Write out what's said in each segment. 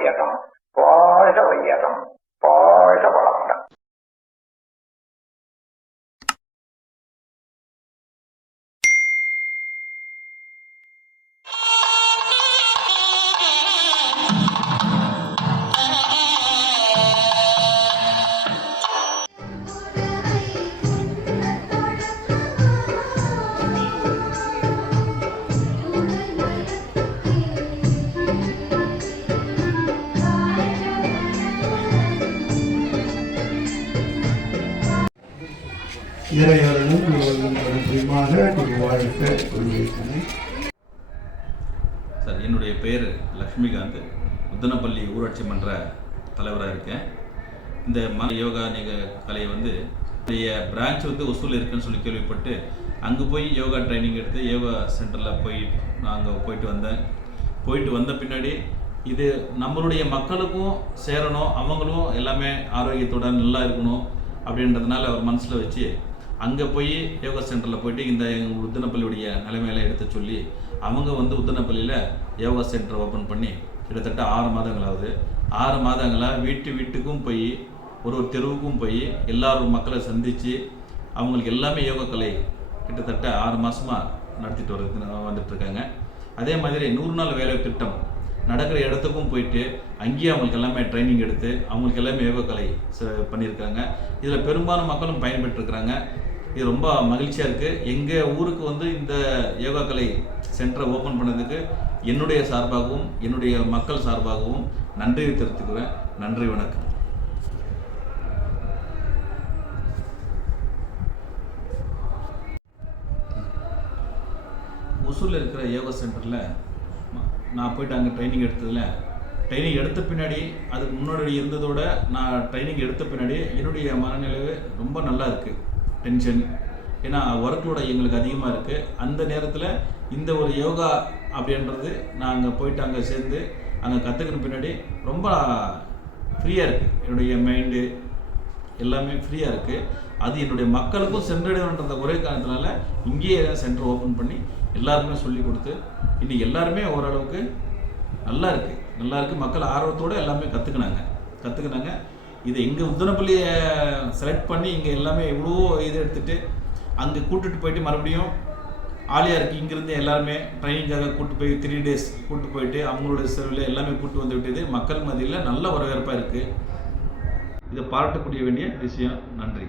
வையகம், வாழ்க வையகம், வாழ்க வளமுடன். இறையர்களும் சார், என்னுடைய பேர் லக்ஷ்மிகாந்த். உத்தனப்பள்ளி ஊராட்சி மன்ற தலைவராக இருக்கேன். இந்த யோகா கலையை வந்து பிரான்ச் வந்து ஒசூல் இருக்குன்னு சொல்லி கேள்விப்பட்டு அங்கே போய் யோகா ட்ரைனிங் எடுத்து யோகா சென்டரில் போய் நாங்கள் போயிட்டு வந்த பின்னாடி இது நம்மளுடைய மக்களுக்கும் சேரணும், அவங்களும் எல்லாமே ஆரோக்கியத்தோட நல்லா இருக்கணும் அப்படின்றதுனால அவர் மனசில் வச்சு அங்கே போய் யோகா சென்டரில் போயிட்டு இந்த எங்கள் உத்தனப்பள்ளியுடைய நிலைமையில எடுத்து சொல்லி அவங்க வந்து உத்தனப்பள்ளியில் யோகா சென்டர் ஓப்பன் பண்ணி கிட்டத்தட்ட 6 மாதங்கள் ஆகுது. 6 மாதங்களாக வீட்டுக்கும் போய் ஒரு தெருவுக்கும் போய் எல்லாரும் மக்களை சந்தித்து அவங்களுக்கு எல்லாமே யோகா கலை கிட்டத்தட்ட 6 மாதமாக நடத்திட்டு வந்துட்டுருக்காங்க. அதே மாதிரி 100 நாள் வேலை திட்டம் நடக்கிற இடத்துக்கும் போயிட்டு அங்கேயும் அவங்களுக்கு எல்லாமே ட்ரைனிங் எடுத்து அவங்களுக்கு எல்லாமே யோகா கலை பண்ணியிருக்காங்க. இதில் பெரும்பாலான மக்களும் பயன்பெற்றிருக்கிறாங்க. இது ரொம்ப மகிழ்ச்சியாக இருக்குது. எங்கள் ஊருக்கு வந்து இந்த யோகா கலை சென்டரை ஓப்பன் பண்ணதுக்கு என்னுடைய சார்பாகவும் என்னுடைய மக்கள் சார்பாகவும் நன்றியை தெரிவித்துக்குவேன். நன்றி, வணக்கம். ஒசூரில் இருக்கிற யோகா சென்டரில் நான் போய்ட்டு அங்கே ட்ரைனிங் எடுத்த பின்னாடி அதுக்கு முன்னாடி இருந்ததோட நான் ட்ரைனிங் எடுத்த பின்னாடி என்னுடைய மனநிலை ரொம்ப நல்லா இருக்குது. டென்ஷன், ஏன்னா ஒர்க்லோட எங்களுக்கு அதிகமாக இருக்குது. அந்த நேரத்தில் இந்த ஒரு யோகா அப்படின்றது நான் அங்கே போயிட்டு அங்கே சேர்ந்து அங்கே கற்றுக்கின பின்னாடி ரொம்ப ஃப்ரீயாக இருக்குது. என்னுடைய மைண்டு எல்லாமே ஃப்ரீயாக இருக்குது. அது என்னுடைய மக்களுக்கும் சென்றடையணுன்ற ஒரே காரணத்தினால இங்கேயே சென்டர் ஓப்பன் பண்ணி எல்லாருமே சொல்லி கொடுத்து இன்றைக்கி எல்லாருமே ஓரளவுக்கு நல்லா இருக்குது. மக்கள் ஆர்வத்தோடு எல்லாமே கற்றுக்கினாங்க. இது எங்கள் உத்தனப்பள்ளியை செலக்ட் பண்ணி இங்கே எல்லாமே எவ்வளோ இது எடுத்துகிட்டு அங்கே கூப்பிட்டு போயிட்டு மறுபடியும் ஆலியாருக்கு இங்கேருந்து எல்லாருமே ட்ரைனிங்காக கூப்பிட்டு போய் 3 days கூப்பிட்டு போயிட்டு அவங்களோட செலவில் எல்லாமே கூப்பிட்டு வந்து விட்டது மக்கள் மத்தியில் நல்ல வரவேற்பாக இருக்குது. இதை பாராட்டக்கூடிய வேண்டிய விஷயம். நன்றி.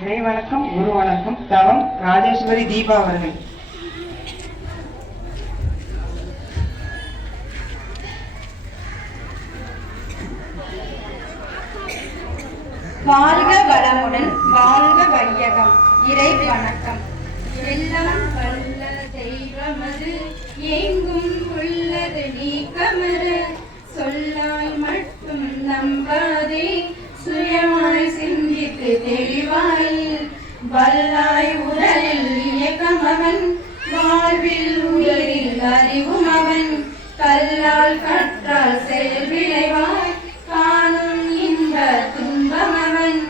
இறை வணக்கம், குரு வணக்கம். தவம் ராஜேஸ்வரி தீபா அவர்கள். வாழ்க வளமுடன், வாழ்க வையகம். இறை வணக்கம். எல்லாம் வல்ல தெய்வமது எங்கும் உள்ளது நீக்கமர சொல்லாய் மட்டும் நம்பாதே சுயமாய் சிந்தித்து தெளிவாயில் வல்லாய் உடலில் இயக்கம் அவன் வாழ்வில் உயிரில் அறிவும் அவன் கல்லால் கற்றால் செயல் விளைவாய் காணும் இன்ப துன்பம் அவன்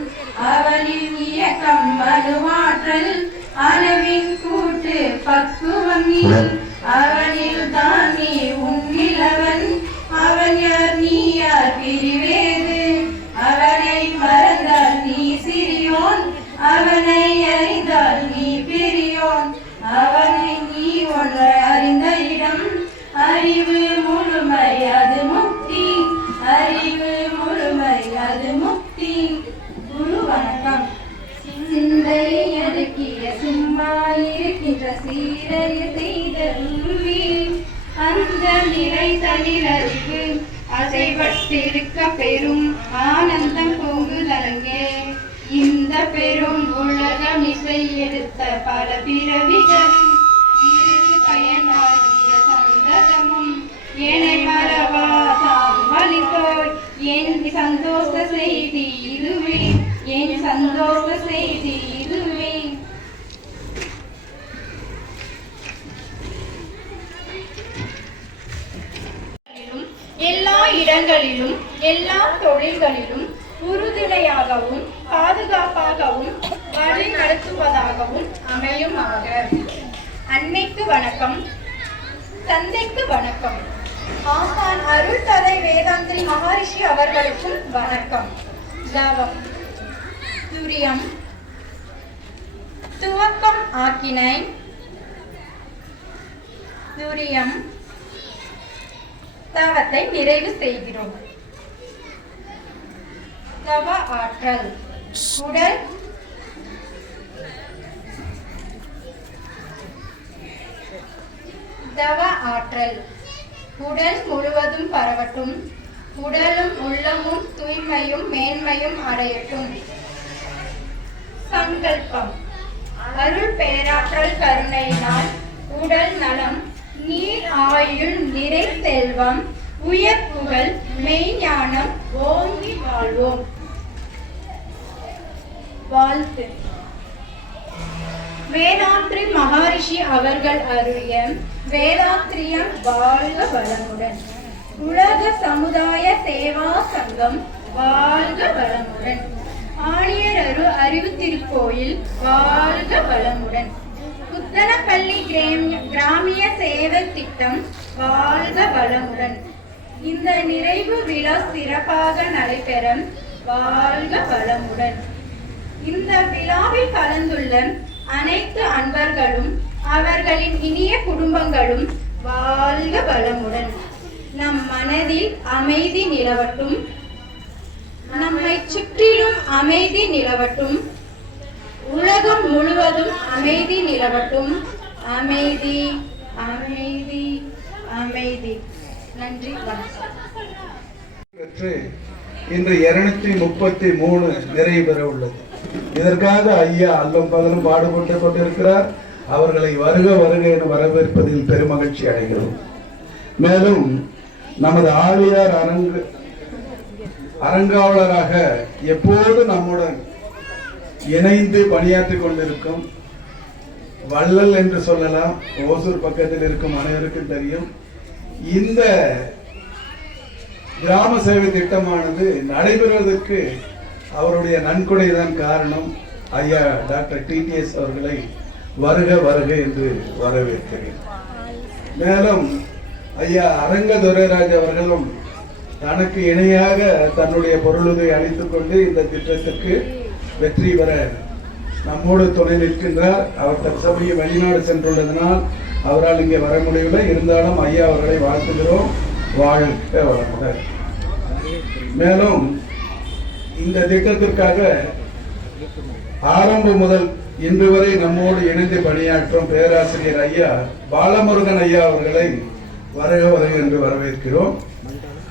அவனின் இயக்கம் வலுவாற்றல் அளவின் கூட்டு பக்குவம் நீ அவனில் தான் நீ உன்னிலவன் அவன் யார் நீ யார் பிரிவேது அவனை மறந்தால் நீ சிறியோன் அவனை அறிந்தால் நீ பெரியோன் அவனை நீ ஒன்றை அறிந்த இடம் அறிவு முழுமை அது முக்தி அறிவு முழுமை அது முக்தி. குரு வணக்கம். சிந்தை அடுக்கிய சும்மா இருக்கின்ற சீரைய செய்த குருவி அந்த நிலை தனிலறிவு அசைவற்றிருக்க பெரும் ஆனந்தம் பொங்குதலங்கே இந்த பெரும் உலகம் இசை எடுத்த பல பிறவிகளும் இரு பயனாகிய சந்ததமும் என்னை மறவாதாம் வலித்தோய் என் சந்தோஷ செய்தி இதுவே என் சந்தோஷ செய்தி இதுவே. எல்லா இடங்களிலும் எல்லா தொழில்களிலும் உறுதுணையாகவும் பாதுகாப்பாகவும் வழி நடத்துவதாகவும் அமையுமாக. அன்னைக்கு வணக்கம், தந்தைக்கு வணக்கம், ஆசான் அருள் தந்தை வேதாந்திரி மகரிஷி அவர்களுக்கும் வணக்கம். தவம் துரியம் துவக்கம் ஆக்கினை துரியம் தவத்தை நிறைவு செய்கிறோம். தவ ஆற்றல் உடல் தவ ஆற்றல் உடல் முழுவதும் பரவட்டும், உடலும் உள்ளமும் தூய்மையும் மேன்மையும் அடையட்டும். சங்கல்பம் அருள் பேராற்றல் கருணையினால் உடல் நலம், நீர் ஆயுள், நிறை செல்வம், உயர் புகழ், மெய்ஞானம் ஓங்கி வாழ்வோம். வாழ்த்து. வேதாத்ரி மகரிஷி அவர்கள் அருளிய வேதாத்ரியம் வாழ்க வளமுடன். உலக சமுதாய சேவா சங்கம் வாழ்க வளமுடன். ஆணியர் அறிவு திருக்கோயில் வாழ்க வளமுடன். புத்தனப்பள்ளி கிராமிய சேவை திட்டம் வாழ்க வளமுடன். இந்த நிறைவு விழா சிறப்பாக நடைபெற வாழ்க வளமுடன். இந்த விழாவில் கலந்துள்ள அனைத்து அன்பர்களும் அவர்களின் இனிய குடும்பங்களும் வாழ்க வளமுடன். நம் மனதில் அமைதி நிலவட்டும், நம்மை சுற்றிலும் அமைதி நிலவட்டும், உலகம் முழுவதும் அமைதி நிலவட்டும். அமைதி அமைதி அமைதி. நன்றி, வணக்கம். இன்று 233 நிறைவு பெற உள்ளது. இதற்காக ஐயா அல்லும் பகலும் பாடுபட்டு கொண்டிருக்கிறார். அவர்களை வருக வருக என வரவேற்பதில் பெருமகிழ்ச்சி அடைகிறோம். மேலும் நமது ஆழியார் அரங்காவலராக எப்போது நம்முடன் இணைந்து பணியாற்றிக் கொண்டிருக்கும் வள்ளல் என்று சொல்லலாம். ஓசூர் பக்கத்தில் இருக்கும் அனைவருக்கும் தெரியும். இந்த கிராம சேவை திட்டமானது நடைபெறுவதற்கு அவருடைய நன்கொடை தான் காரணம். ஐயா டாக்டர் டிடிஎஸ் அவர்களை வருக வருக என்று வரவேற்கிறேன். மேலும் ஐயா அரங்க துரைராஜ் அவர்களும் தனக்கு இணையாக தன்னுடைய பொருளுதவி அளித்துக் கொண்டு இந்த திட்டத்திற்கு வெற்றி பெற நம்மோடு துணை நிற்கின்றார். அவர் தற்சமயம் வெளிநாடு சென்றுள்ளதனால் அவரால் இங்கே வர முடியவில்லை. இருந்தாலும் ஐயா அவர்களை வாழ்த்துகிறோம். வாழ்க வளமுடன். மேலும் இந்த திட்டத்திற்காக ஆரம்பம் முதல் இன்று வரை நம்மோடு இணைந்து பணியாற்றும் பேராசிரியர் ஐயா பாலமுருகன் ஐயா அவர்களை வருக வருக என்று வரவேற்கிறோம்.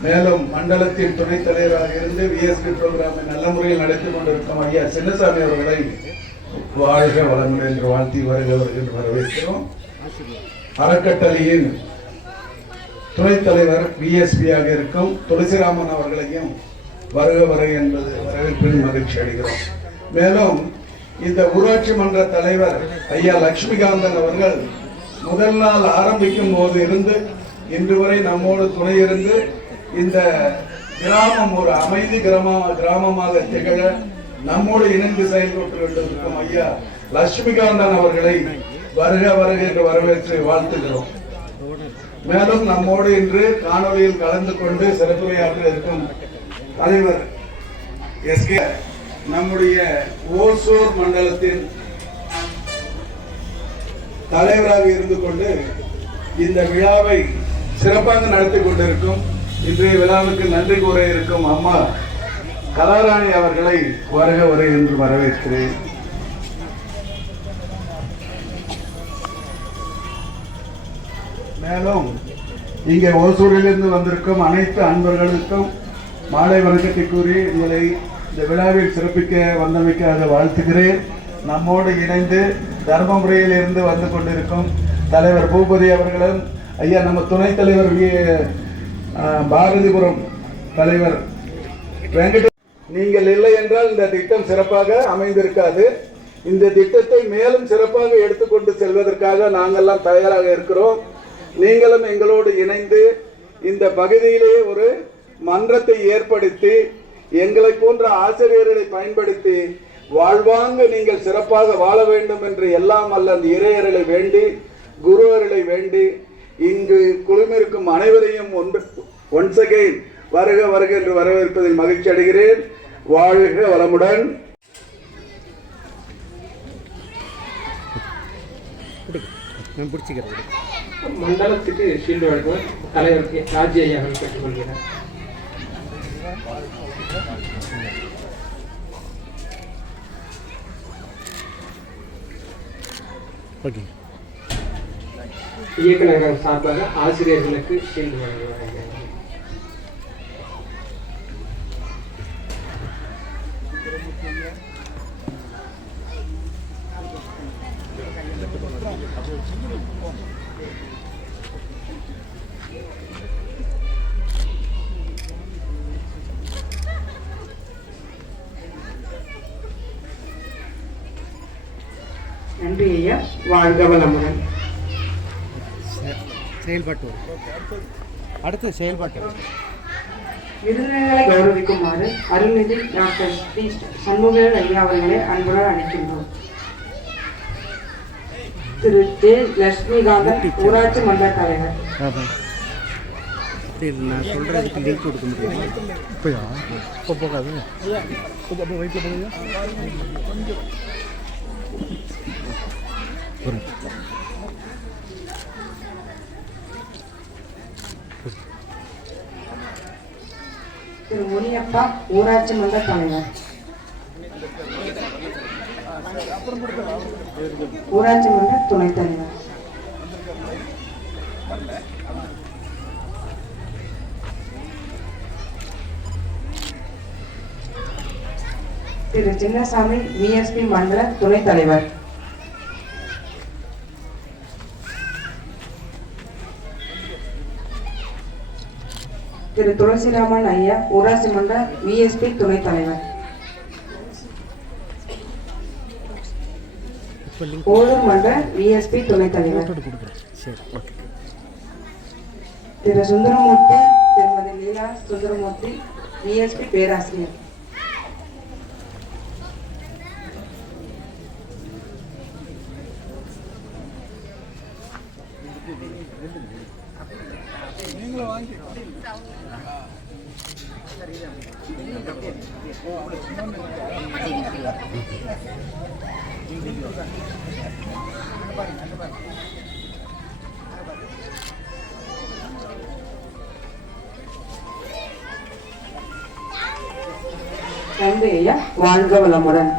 மேலும் மண்டலத்தின் துணைத் தலைவராக இருந்து விஎஸ்பி புரோகிராமை நல்ல முறையில் நடத்தி கொண்டிருக்கும் ஐயா சின்னசாமி அவர்களை வாழ்க வளமுடன் என்று வாழ்த்தி வருக வருக என்று வரவேற்கிறோம். அறக்கட்டளையின் துணைத் தலைவர் விஎஸ்பியாக இருக்கும் துளசிராமன் அவர்களையும் வருக வருக என்பது வரவேற்பில் மகிழ்ச்சி அடைகிறோம். மேலும் இந்த ஊராட்சி மன்ற தலைவர் ஐயா லட்சுமிகாந்தன் அவர்கள் முதல் நாள் ஆரம்பிக்கும் போது இருந்து இன்று வரை நம்மோடு துணை இருந்து இந்த கிராமம் ஒரு அமைதி கிராமமாக திகழ நம்மோடு இணைந்து செயல்பட்டு கொண்டிருக்கும் ஐயா லட்சுமிகாந்தன் அவர்களை வருக வருக என்று வரவேற்று வாழ்த்துகிறோம். மேலும் நம்மோடு இன்று காணொலியில் கலந்து கொண்டு சிறப்புரையாற்ற இருக்கும் தலைவர் எஸ்கே நம்முடைய ஓசூர் மண்டலத்தின் தலைவராக இருந்து கொண்டு இந்த விழாவை சிறப்பாக நடத்தி கொண்டிருக்கும் இன்றைய விழாவுக்கு நன்றி கூற இருக்கும் அம்மா கலாராணி அவர்களை வருக வருக என்று வரவேற்கிறேன். மேலும் இங்கே ஓசூரிலிருந்து வந்திருக்கும் அனைத்து அன்பர்களுக்கும் மாலை வணக்கத்தை கூறி உங்களை இந்த விழாவில் சிறப்பிக்க வந்தமைக்காக வாழ்த்துகிறேன். நம்மோடு இணைந்து தர்மபுரியில் இருந்து வந்து கொண்டிருக்கும் தலைவர் பூபதி அவர்களும் ஐயா நம்ம துணைத் தலைவர் பாரதிபுரம் தலைவர் வெங்கட, நீங்கள் இல்லை என்றால் இந்த திட்டம் சிறப்பாக அமைந்திருக்காது. இந்த திட்டத்தை மேலும் சிறப்பாக எடுத்துக்கொண்டு செல்வதற்காக நாங்கள்லாம் தயாராக இருக்கிறோம். நீங்களும் எங்களோடு இணைந்து இந்த பகுதியிலே ஒரு மன்றத்தை ஏற்படுத்தி எங்களை போன்ற ஆசிரியர்களை பயன்படுத்தி வாழ்வாங்க நீங்கள் சிறப்பாக வாழ வேண்டும் என்று எல்லாம் அல்ல அந்த இறையர்களை வேண்டி குருவர்களை வேண்டி இங்கு குழுமிருக்கும் அனைவரையும் ஒன்ஸ் அகைன் வருக வருக என்று வரவேற்பதில் மகிழ்ச்சி அடைகிறேன். வாழ்க வளமுடன். மண்டலத்துக்கு ஷீல்டு வழங்குவர் தலைவருக்கு ராஜ்ய ஐயா அவர்கள் பெற்றுக்கொள்கிறார். இயக்குநர்கள் சார்பாக ஆசிரியர்களுக்கு ஷீல்டு வழங்குவார். நன்றி ஐயா, வாழ்க வளமுடன். செயல்பாட்டு அடுத்து செயல்பாட்டு விருந்தினர்களை கௌரவிக்குமாறு அருள்நிதி டாக்டர் ஸ்ரீ சண்முகவேல் ஐயா அவர்களை அன்புடன் அழைக்கின்றோம். திரு ஜே லட்சுமிகாந்தன் ஊராட்சி மன்ற தலைவர். நான் சொல்றதுக்கு லிங்க் கொடுக்க முடியும் இப்போயா? இப்போ போகாது, கொஞ்சம் வயிற்றில் போய் திரு முனியப்பா ஊராட்சி மன்ற தலைவர். ஊராட்சி மன்ற துணைத் தலைவர். திரு சின்னசாமி விஎஸ்பி மண்டல துணைத் தலைவர். திரு துளசிராமன் ஐயா ஊராட்சி மன்ற விஎஸ்பி துணைத் தலைவர். ஓதூர் மன்ற விஎஸ்பி துணைத் தலைவர். திரு சுந்தரமூர்த்தி திருமதி லீலா சுந்தரமூர்த்தி விஎஸ்பி பேராசிரியர். நன்றி ஐயா, வாழ்க வளமுடன்.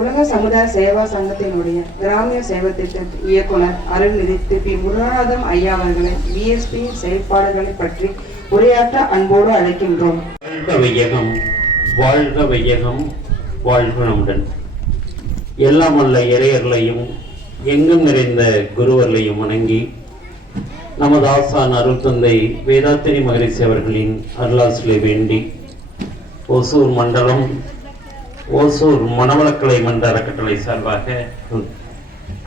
உலக சமுதாய சேவா சங்கத்தினுடைய கிராமிய சேவை திட்ட இயக்குனர் அருள்நிதி பி. முருகநாதம் ஐயா அவர்களை விஎஸ்பி செயல்பாடுகளை பற்றி உரையாற்ற அன்போடு அழைக்கின்றோம். வாழ்க வையகம், வாழ்க வையகம், வாழ்க நமுடன். எல்லாம் வல்ல இறையர்களையும் எங்கும் நிறைந்த குருவர்களையும் வணங்கி நமது ஆசான் அருள் தந்தை வேதாத்திரி மகரிஷி அவர்களின் அருளாசிலை வேண்டி ஓசூர் மண்டலம் ஓசூர் மணவளக்கலை மன்ற அறக்கட்டளை சார்பாக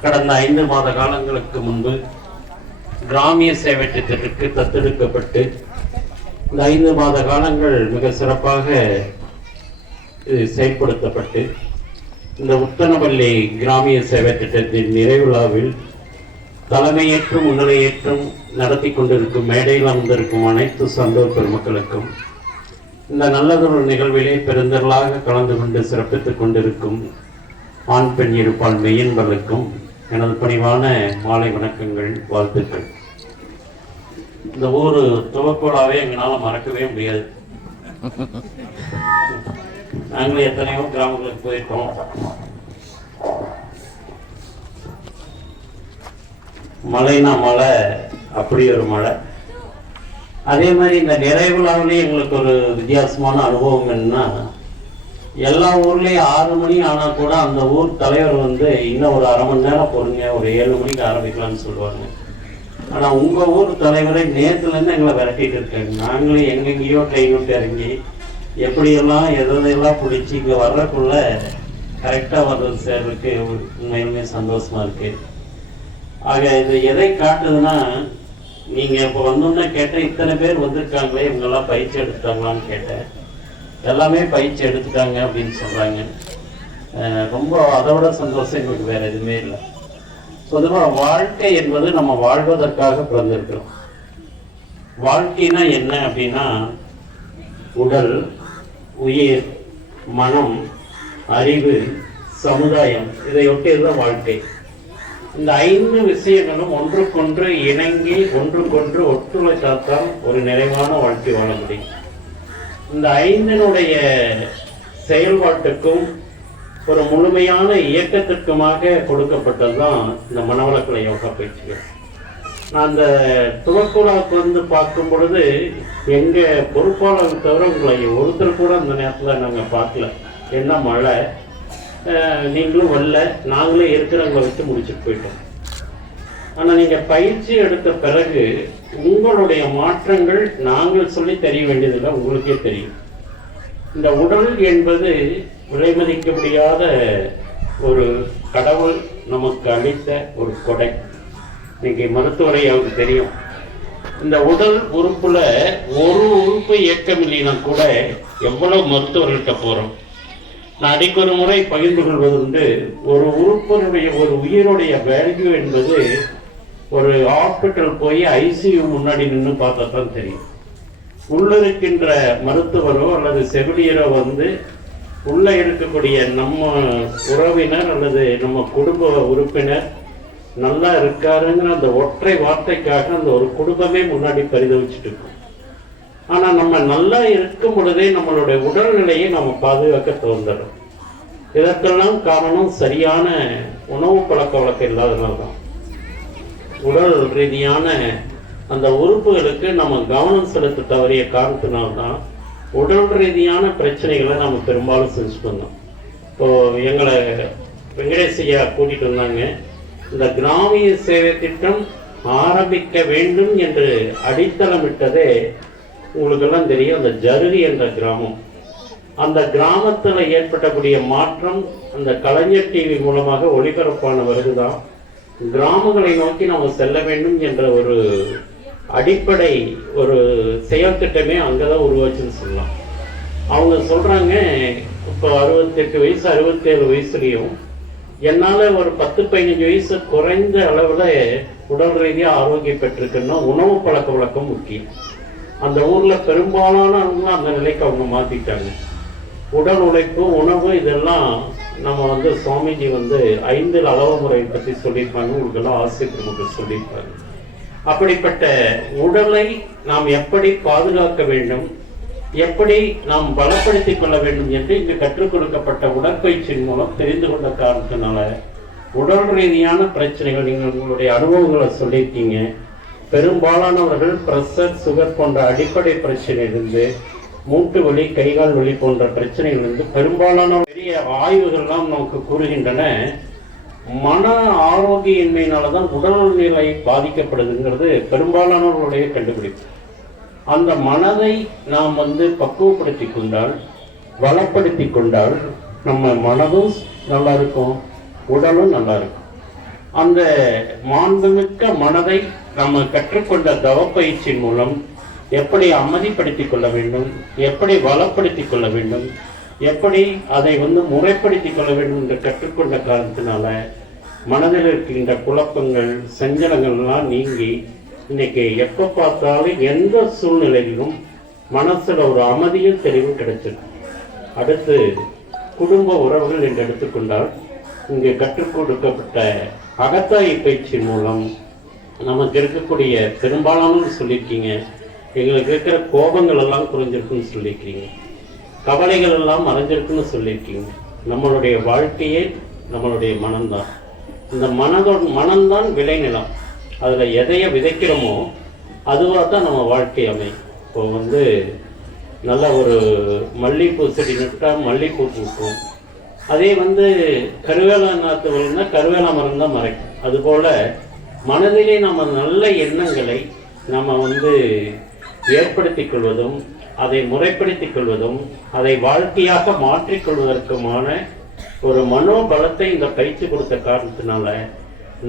கடந்த 5 மாத காலங்களுக்கு முன்பு கிராமிய சேவை திட்டத்திற்கு தத்தெடுக்கப்பட்டு இந்த 5 மாத காலங்கள் மிக சிறப்பாக செயல்படுத்தப்பட்டு இந்த உத்தனப்பள்ளி கிராமிய சேவை திட்டத்தின் நிறைவு விழாவில் தலைமையேற்றும் முன்னிலையேற்றும் நடத்தி கொண்டிருக்கும் மேடையில் அமர்ந்திருக்கும் அனைத்து சான்றோர் பெருமக்களுக்கும் இந்த நல்லதொரு நிகழ்விலே பெருந்தர்களாக கலந்து கொண்டு சிறப்பித்துக் கொண்டிருக்கும் ஆண் பெண் இருப்பால் மெய்யன்பர்களுக்கும் எனது பணிவான மாலை வணக்கங்கள், வாழ்த்துக்கள். இந்த ஊர் துவக்கோளாவே எங்களால் மறக்கவே முடியாது. நாங்களும் எத்தனையோ கிராமங்களுக்கு போயிருக்கோம். மழைனா மழை, அப்படி ஒரு மழை. அதே மாதிரி இந்த நிறைவுலாவிலே எங்களுக்கு ஒரு வித்தியாசமான அனுபவம் என்னன்னா, எல்லா ஊர்லேயும் 6 மணி ஆனால் கூட அந்த ஊர் தலைவர் இன்னும் ஒரு அரை மணி நேரம் பொறுங்க, ஒரு 7 மணிக்கு ஆரம்பிக்கலாம்னு சொல்லுவாங்க. ஆனால் உங்கள் ஊர் தலைவரை நேற்றுலேருந்து எங்களை விரட்டிட்டு இருக்காங்க. நாங்களும் எங்கெங்கேயோ ட்ரெயின் விட்டு இறங்கி எப்படியெல்லாம் எதையெல்லாம் பிடிச்சி இங்கே வர்றதுக்குள்ள கரெக்டாக வர்றது சேர்றதுக்கு உண்மையிலுமே சந்தோஷமாக இருக்குது. ஆக இது எதை காட்டுதுன்னா, நீங்கள் இப்போ வந்தோன்னே கேட்டேன், இத்தனை பேர் வந்திருக்காங்களே இவங்கெல்லாம் பயிற்சி எடுத்துட்டாங்களான்னு கேட்டேன். எல்லாமே பயிற்சி எடுத்துட்டாங்க அப்படின்னு சொல்கிறாங்க. ரொம்ப அதை விட சந்தோஷம் எங்களுக்கு வேறு எதுவுமே இல்லை. பொதுவாக வாழ்க்கை என்பது நம்ம வாழ்வதற்காக பிறந்திருக்கிறோம். வாழ்க்கைனா என்ன அப்படின்னா, உடல், உயிர், மனம், அறிவு, சமுதாயம், இதை ஒட்டியதுதான் வாழ்க்கை. இந்த 5 விஷயங்களும் ஒன்றுக்கொன்று இணங்கி ஒன்றுக்கொன்று ஒத்துழைத்தால் ஒரு நிறைவான வாழ்க்கை வாழ முடியும். இந்த 5னுடைய செயல்பாட்டுக்கும் ஒரு முழுமையான இயக்கத்திற்குமாக கொடுக்கப்பட்டது தான் இந்த மனவளக்கலை யோகா பயிற்சிகள். நான் அந்த துவக்குழாவுக்கு பார்க்கும் பொழுது எங்கள் பொறுப்பாளர்கள் தவிர உங்களை ஒருத்தர் கூட அந்த நேரத்தில் நாங்கள் பார்க்கல. என்ன மழை, நீங்களும் வரல, நாங்களே இருக்கிறவங்களை வச்சு முடிச்சுட்டு போயிட்டோம். ஆனால் நீங்கள் பயிற்சி எடுத்த பிறகு உங்களுடைய மாற்றங்கள் நாங்கள் சொல்லி தெரிய வேண்டியதில்லை, உங்களுக்கே தெரியும். இந்த உடல் என்பது விலைமதிக்க முடியாத ஒரு கடவுள் நமக்கு அளித்த ஒரு கொடை. இன்னைக்கு மருத்துவரை அவருக்கு தெரியும். இந்த உடல் உறுப்புல ஒரு உறுப்பு இயக்கம் இல்லைன்னா கூட எவ்வளவு மருத்துவர்கள்ட்ட போறோம். நான் அடிக்கொரு முறை பகிர்ந்து கொள்வது ஒரு உறுப்பினுடைய ஒரு உயிருடைய வேல்யூ என்பது ஒரு ஹாஸ்பிட்டல் போய் ஐசியூ முன்னாடி நின்று பார்த்தா தான் தெரியும். உள்ள இருக்கின்ற மருத்துவரோ அல்லது செவிலியரோ உள்ள இருக்கக்கூடிய நம்ம உறவினர் அல்லது நம்ம குடும்ப உறுப்பினர் நல்லா இருக்காருங்கிற அந்த ஒற்றை வார்த்தைக்காக அந்த ஒரு குடும்பமே முன்னாடி பரிதவிச்சுட்டு இருக்கும். ஆனா நம்ம நல்லா இருக்கும் பொழுதே நம்மளுடைய உடல்நிலையை நம்ம பாதுகாக்க தோன்றோம். இதற்கெல்லாம் காரணம் சரியான உணவு பழக்க வழக்கம் இல்லாதனால்தான். உடல் ரீதியான அந்த உறுப்புகளுக்கு நம்ம கவனம் செலுத்த தவறிய காரணத்தினால்தான் உடல் ரீதியான பிரச்சனைகளை நம்ம பெரும்பாலும் செஞ்சுட்டு வந்தோம். இப்போ எங்களை வெங்கடேசையா கூட்டிட்டு வந்தாங்க. இந்த கிராமிய சேவை திட்டம் ஆரம்பிக்க வேண்டும் என்று அடித்தளமிட்டதே உங்களுக்கெல்லாம் தெரியும். அந்த ஜருகி என்ற கிராமம், அந்த கிராமத்தில் ஏற்பட்டக்கூடிய மாற்றம் அந்த கலைஞர் டிவி மூலமாக ஒளிபரப்பான வருதுதான் கிராமங்களை நோக்கி நம்ம செல்ல வேண்டும் என்ற ஒரு அடிப்படை ஒரு செயல் திட்டமே அங்கதான் உருவாச்சுன்னு சொல்லலாம். அவங்க சொல்றாங்க, இப்போ 68 வயசு 67 வயசுலயும் என்னால ஒரு 10-15 வயசு குறைந்த அளவுல உடல் ரீதியாக ஆரோக்கியம் பெற்றிருக்குன்னா உணவு பழக்க வழக்கம் முக்கியம். அந்த ஊர்ல பெரும்பாலானவங்க அந்த நிலைக்கு அவங்க மாத்திட்டாங்க. உடல் உழைப்பு, உணவு, இதெல்லாம் நம்ம சுவாமிஜி 5 அளவு முறை பற்றி சொல்லியிருப்பாங்க. உங்களுக்கெல்லாம் ஆசிரியர் சொல்லியிருப்பாங்க. அப்படிப்பட்ட உடலை நாம் எப்படி பாதுகாக்க வேண்டும், எப்படி நாம் பலப்படுத்திக் கொள்ள வேண்டும் என்று இங்கு கற்றுக் கொடுக்கப்பட்ட உடற்பயிற்சியின் மூலம் தெரிந்து கொண்ட காரணத்தினால உடல் ரீதியான பிரச்சனைகள் நீங்கள் உங்களுடைய அனுபவங்களை சொல்லியிருக்கீங்க. பெரும்பாலானவர்கள் பிரஷர், சுகர் போன்ற அடிப்படை பிரச்சனையிலிருந்து, மூட்டு வலி, கைகால் வலி போன்ற பிரச்சனைகளிலிருந்து பெரும்பாலான பெரிய ஆய்வுகள்லாம் நமக்கு கூறுகின்றன மன ஆரோக்கியின்மையினாலதான் உடல்நிலை பாதிக்கப்படுதுங்கிறது பெரும்பாலானவர்களுடைய கண்டுபிடிப்பு. அந்த மனதை நாம் பக்குவப்படுத்தி கொண்டால், பலப்படுத்தி கொண்டால் நம்ம மனதும் நல்லா இருக்கும், உடலும் நல்லா இருக்கும். அந்த மாண்புமிக்க மனதை நம்ம கற்றுக்கொண்ட தவப்பயிற்சியின் மூலம் எப்படி அமைதிப்படுத்திக் கொள்ள வேண்டும், எப்படி பலப்படுத்திக் கொள்ள வேண்டும், எப்படி அதை முறைப்படுத்திக் கொள்ள வேண்டும் என்று கற்றுக்கொண்ட காரணத்தினால மனதில் இருக்கின்ற குழப்பங்கள், சஞ்சலங்கள்லாம் நீங்கி இன்னைக்கு எப்ப பார்த்தாலும் எந்த சூழ்நிலையிலும் மனசுல ஒரு அமைதியும் தெளிவும் கிடைச்சிருக்கு. அடுத்து குடும்ப உறவுகள் என்று எடுத்துக்கொண்டால், இங்கு கற்றுக் கொடுக்கப்பட்ட அகத்தாய் பயிற்சியின் மூலம் நமக்கு இருக்கக்கூடிய பெரும்பாலானு சொல்லியிருக்கீங்க, எங்களுக்கு இருக்கிற கோபங்கள் எல்லாம் குறைஞ்சிருக்குன்னு சொல்லியிருக்கீங்க, கவலைகள் எல்லாம் மறைஞ்சிருக்குன்னு சொல்லியிருக்கீங்க. நம்மளுடைய வாழ்க்கையே நம்மளுடைய மனம்தான். இந்த மனம்தான் விளைநிலம். அதுல எதைய விதைக்கிறோமோ அதுவாக தான் நம்ம வாழ்க்கை அமையும். இப்போ நல்ல ஒரு மல்லிகைப்பூ செடி நட்டா மல்லிகைப்பூ பூக்கும். அதே கருவேலா நாற்று வளர்ந்தா கருவேலா மரம் தான் மறைக்கும். அதுபோல மனதிலே நம்ம நல்ல எண்ணங்களை நம்ம ஏற்படுத்திக் கொள்வதும், அதை முறைப்படுத்திக் கொள்வதும், அதை வாழ்க்கையாக மாற்றிக்கொள்வதற்குமான ஒரு மனோபலத்தை இந்த பயிற்சி கொடுத்த காரணத்தினால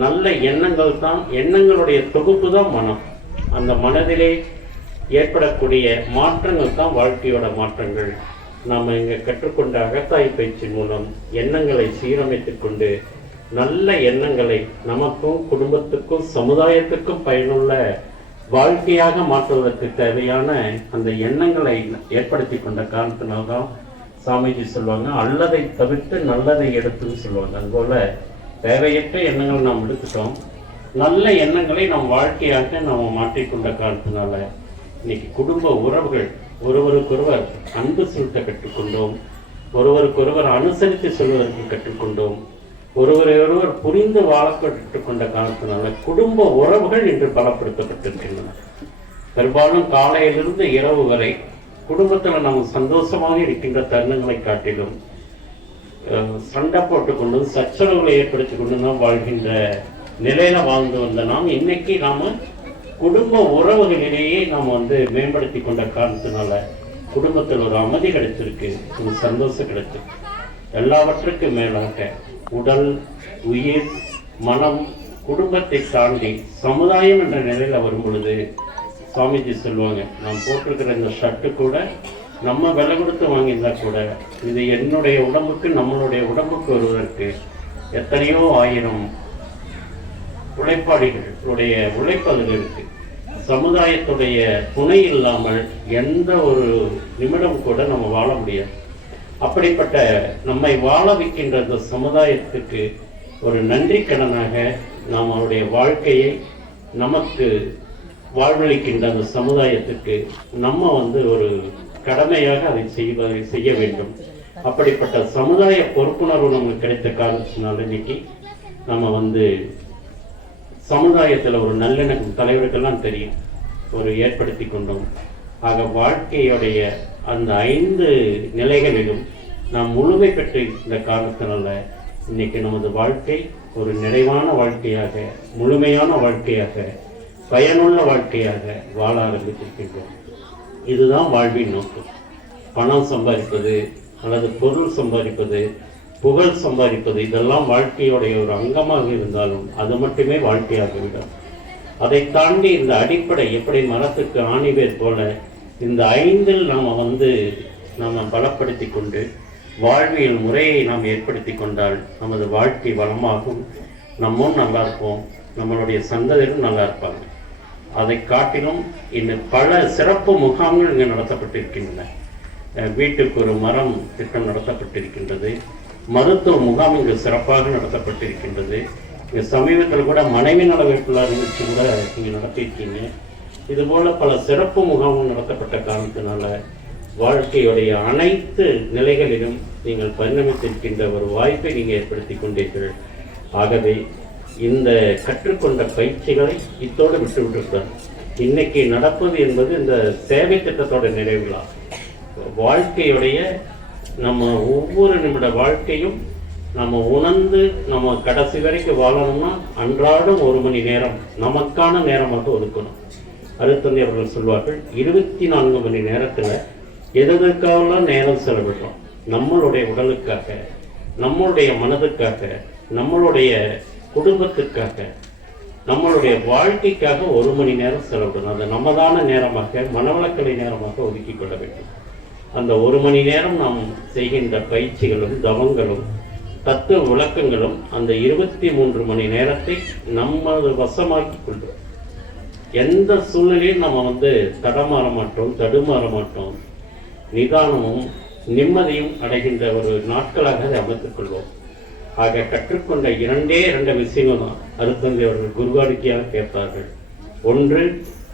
நல்ல எண்ணங்கள் தான், எண்ணங்களுடைய தொகுப்பு தான் மனம். அந்த மனதிலே ஏற்படக்கூடிய மாற்றங்கள் தான் வாழ்க்கையோட மாற்றங்கள். நாம் இங்கே கற்றுக்கொண்ட அகத்தாய் பயிற்சி மூலம் எண்ணங்களை சீரமைத்துக் கொண்டு நல்ல எண்ணங்களை நமக்கும், குடும்பத்துக்கும், சமுதாயத்துக்கும் பயனுள்ள வாழ்க்கையாக மாற்றுவதற்கு தேவையான அந்த எண்ணங்களை ஏற்படுத்தி கொண்ட காரணத்தினால்தான் சாமிஜி சொல்லுவாங்க, அல்லதை தவிர்த்து நல்லதை எடுத்துன்னு சொல்லுவாங்க. அதுபோல தேவையற்ற எண்ணங்கள் நாம் எடுத்துட்டோம், நல்ல எண்ணங்களை நம் வாழ்க்கையாக நாம் மாற்றிக்கொண்ட காரணத்தினால இன்னைக்கு குடும்ப உறவுகள் ஒருவருக்கொருவர் அன்பு செலுத்த கற்றுக்கொண்டோம், ஒருவருக்கொருவர் அனுசரித்து சொல்வதற்கு கற்றுக்கொண்டோம், ஒருவரையொருவர் புரிந்து வாழ கற்றுக்கொண்ட காரணத்தினால குடும்ப உறவுகள் இன்று பலப்படுத்தப்பட்டிருக்கின்றன. பெரும்பாலும் காலையிலிருந்து இரவு வரை குடும்பத்தில் நாம் சந்தோஷமாக இருக்கின்ற தருணங்களை காட்டிலும் சண்டை போட்டுக்கொண்டு சச்சரவுகளை ஏற்படுத்தி கொண்டு நாம் வாழ்கின்ற நிலையில வாழ்ந்து வந்த நாம் இன்னைக்கு நாம குடும்ப உறவுகளிலேயே நாம் மேம்படுத்தி கொண்ட காரணத்தினால குடும்பத்தில் ஒரு அமைதி கிடைச்சிருக்கு, ஒரு சந்தோஷம் கிடைச்சிருக்கு. எல்லாவற்றுக்கும் மேலாக உடல், உயிர், மனம், குடும்பத்தை தாண்டி சமுதாயம் என்ற நிலையில வரும் பொழுது சுவாமிஜி சொல்லுவாங்க, நான் போட்டிருக்கிற இந்த ஷர்ட்டு கூட நம்ம விலை கொடுத்து வாங்கியிருந்தா கூட இது என்னுடைய உடம்புக்கு, நம்மளுடைய உடம்புக்கு வருவதற்கு எத்தனையோ ஆயிரம் உழைப்பாளிகளுடைய உழைப்பு அதில் இருக்கு. சமுதாயத்துடைய துணை இல்லாமல் எந்த ஒரு நிமிடம் கூட நம்ம வாழ முடியாது. அப்படிப்பட்ட நம்மை வாழ வைக்கின்ற அந்த சமுதாயத்துக்கு ஒரு நன்றி கடனாக நாம் அவருடைய வாழ்க்கையை நமக்கு வாழ்வளிக்கின்ற அந்த சமுதாயத்துக்கு நம்ம ஒரு கடமையாக அதை செய்ய வேண்டும். அப்படிப்பட்ட சமுதாய பொறுப்புணர்வு நமக்கு கிடைத்த காரணத்தினால இன்னைக்கு நம்ம சமுதாயத்தில் ஒரு நல்லெண்ணம் தலைவருக்கெல்லாம் தெரியும் ஒரு ஏற்படுத்தி கொண்டோம். ஆக வாழ்க்கையுடைய அந்த 5 நிலைகளிலும் நாம் முழுமை பெற்று இந்த காரணத்தினால இன்னைக்கு நமது வாழ்க்கை ஒரு நிறைவான வாழ்க்கையாக, முழுமையான வாழ்க்கையாக, பயனுள்ள வாழ்க்கையாக வாழ ஆரம்பித்திருக்கின்றோம். இதுதான் வாழ்வின் நோக்கம். பணம் சம்பாதிப்பது அல்லது பொருள் சம்பாதிப்பது, புகழ் சம்பாதிப்பது இதெல்லாம் வாழ்க்கையுடைய ஒரு அங்கமாக இருந்தாலும் அது மட்டுமே வாழ்க்கையாகிவிடும். அதை தாண்டி இந்த அடிப்படை எப்படி மரத்துக்கு ஆணிவேர் போல இந்த 5இல் நாம் பலப்படுத்தி கொண்டு வாழ்வியல் முறையை நாம் ஏற்படுத்தி கொண்டால் நமது வாழ்க்கை வளமாகும், நம்மும் நல்லா இருப்போம், நம்மளுடைய சந்ததியும் நல்லா இருப்பாங்க. அதை காட்டிலும் இன்னும் பல சிறப்பு முகாம்கள் இங்கே நடத்தப்பட்டிருக்கின்றன. வீட்டுக்கு ஒரு மரம் திட்டம் நடத்தப்பட்டிருக்கின்றது. மருத்துவ முகாம் இங்கு சிறப்பாக நடத்தப்பட்டிருக்கின்றது. இங்கே சமீபத்தில் கூட மனைவி நல வேட்பாளர் நிகழ்ச்சி கூட இங்கே நடத்தியிருக்கீங்க. இதுபோல பல சிறப்பு முகாம்கள் நடத்தப்பட்ட காரணத்தினால வாழ்க்கையுடைய அனைத்து நிலைகளிலும் நீங்கள் பரிணமித்திருக்கின்ற ஒரு வாய்ப்பை நீங்கள் ஏற்படுத்தி கொண்டீர்கள். ஆகவே இந்த கற்றுக்கொண்ட பயிற்சிகளை இத்தோடு விட்டுவிட்டிருக்கிறார். இன்னைக்கு நடப்பது என்பது இந்த சேவை திட்டத்தோட நிறைவுலா. வாழ்க்கையுடைய நம்ம ஒவ்வொரு நிமிட வாழ்க்கையும் நம்ம உணர்ந்து நம்ம கடைசி வரைக்கும் வாழணும்னா அன்றாடம் 1 மணி நேரம் நமக்கான நேரமாக ஒதுக்கணும். அருட்தந்தை அவர்கள் சொல்வார்கள், 24 மணி நேரத்தில் எதற்காகலாம் நேரம் செலவிடுறோம். நம்மளுடைய உடலுக்காக, நம்மளுடைய மனதுக்காக, நம்மளுடைய குடும்பத்துக்காக, நம்மளுடைய வாழ்க்கைக்காக 1 மணி நேரம் செலவிடணும். அதை நம்மதான நேரமாக, மனவளக்கலை நேரமாக ஒதுக்கி கொள்ள வேண்டும். அந்த 1 மணி நேரம் நாம் செய்கின்ற பயிற்சிகளும் தவங்களும் தத்துவ விளக்கங்களும் அந்த 23 மணி நேரத்தை நம்ம வசமாக்கி கொள்கிறோம். எந்த சூழ்நிலையும் நம்ம தடமாற மாட்டோம், தடுமாற மாட்டோம். நிதானமும் நிம்மதியும் அடைகின்ற ஒரு நாட்களாக அதை அமைத்துக் கொள்வோம். ஆக கற்றுக்கொண்ட 2 விஷயங்கள் தான் அருட்தந்தை அவர்கள் குருவாடிக்கையாக கேட்பார்கள். ஒன்று,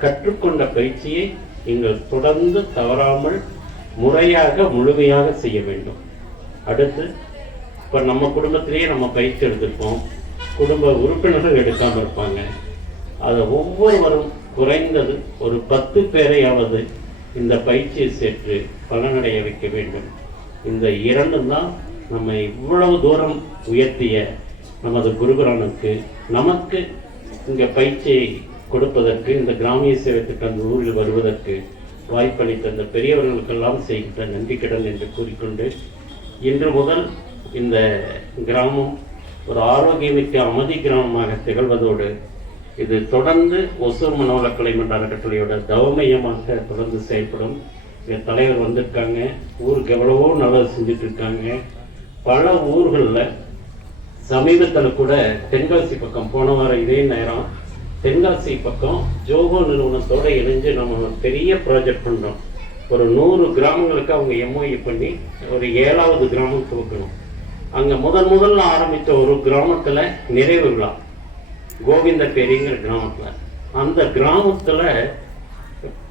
கற்றுக்கொண்ட பயிற்சியை நீங்கள் தொடர்ந்து தவறாமல் முறையாக முழுமையாக செய்ய வேண்டும். அடுத்து, இப்போ நம்ம குடும்பத்திலேயே நம்ம பயிற்சி எடுத்திருப்போம், குடும்ப உறுப்பினர்கள் எடுக்காமல் இருப்பாங்க. அதை ஒவ்வொருவரும் குறைந்தது ஒரு 10 பேரையாவது இந்த பயிற்சியை சேர்த்து பலனடைய வைக்க வேண்டும். இந்த 2 தான் நம்ம இவ்வளவு தூரம் உயர்த்திய நமது குருகுரானுக்கு, நமக்கு இங்கே பயிற்சியை கொடுப்பதற்கு, இந்த கிராமிய சேவை திட்டம் அந்த ஊரில் வருவதற்கு வாய்ப்பளித்த அந்த பெரியவர்களுக்கெல்லாம் செய்கின்ற நன்றிக்கடன் என்று கூறிக்கொண்டு, இன்று முதல் இந்த கிராமம் ஒரு ஆரோக்கியமிக்க அமைதி கிராமமாக திகழ்வதோடு இது தொடர்ந்து ஒசூர் மனவளக்கலை மன்ற அறக்கட்டளையோட தவமையமாக தொடர்ந்து செயல்படும். எங்கள் தலைவர் வந்திருக்காங்க, ஊருக்கு எவ்வளவோ நல்லது செஞ்சுட்டு இருக்காங்க. பல ஊர்களில் சமீபத்தில் கூட தென்காசி பக்கம் போன வாரம் இதே நேரம் தென்காசி பக்கம் ஜோகோ நிறுவனத்தோடு இணைஞ்சு நம்ம பெரிய ப்ராஜெக்ட் பண்ணுறோம். ஒரு 100 கிராமங்களுக்கு அவங்க எம்ஓஇ பண்ணி ஒரு 7வது கிராமம் துவக்கணும். அங்கே முதல்ல ஆரம்பித்த ஒரு கிராமத்தில் நிறைவு விழா, கோவிந்தப்பேரிங்கிற கிராமத்தில். அந்த கிராமத்தில்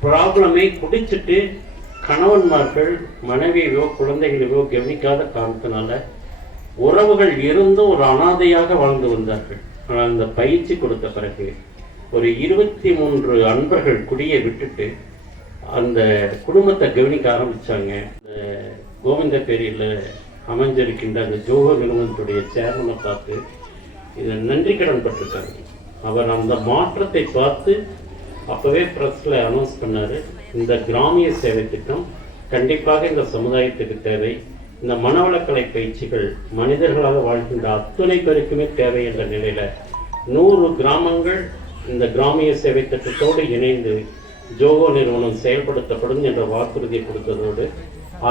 ப்ராப்ளமே குடிச்சிட்டு கணவன்மார்கள் மனைவியோ குழந்தைகளையோ கவனிக்காத காரணத்தினால உறவுகள் இருந்தும் ஒரு அனாதையாக வாழ்ந்து வந்தார்கள். ஆனால் அந்த பயிற்சி கொடுத்த பிறகு ஒரு 23 அன்பர்கள் குடியை விட்டுட்டு அந்த குடும்பத்தை கவனிக்க ஆரம்பித்தாங்க. கோவிந்தப்பேரியில் அமைஞ்சிருக்கின்ற அந்த ஜோகோ நிறுவனத்துடைய சேர்மனை பார்த்து இதை நன்றி கடன் பட்டிருக்காங்க. அவர் அந்த மாற்றத்தை பார்த்து அப்போவே ப்ரெஸ்ஸில் அனௌன்ஸ் பண்ணார், இந்த கிராமிய சேவை திட்டம் கண்டிப்பாக இந்த சமுதாயத்துக்கு தேவை. இந்த மனவளக்கலை பயிற்சிகள் மனிதர்களாக வாழ்கின்ற அத்துணை பேருக்குமே தேவை என்ற நிலையில் 100 கிராமங்கள் இந்த கிராமிய சேவை திட்டத்தோடு இணைந்து ஜோகோ நிறுவனம் செயல்படுத்தப்படும் என்ற வாக்குறுதியை கொடுத்ததோடு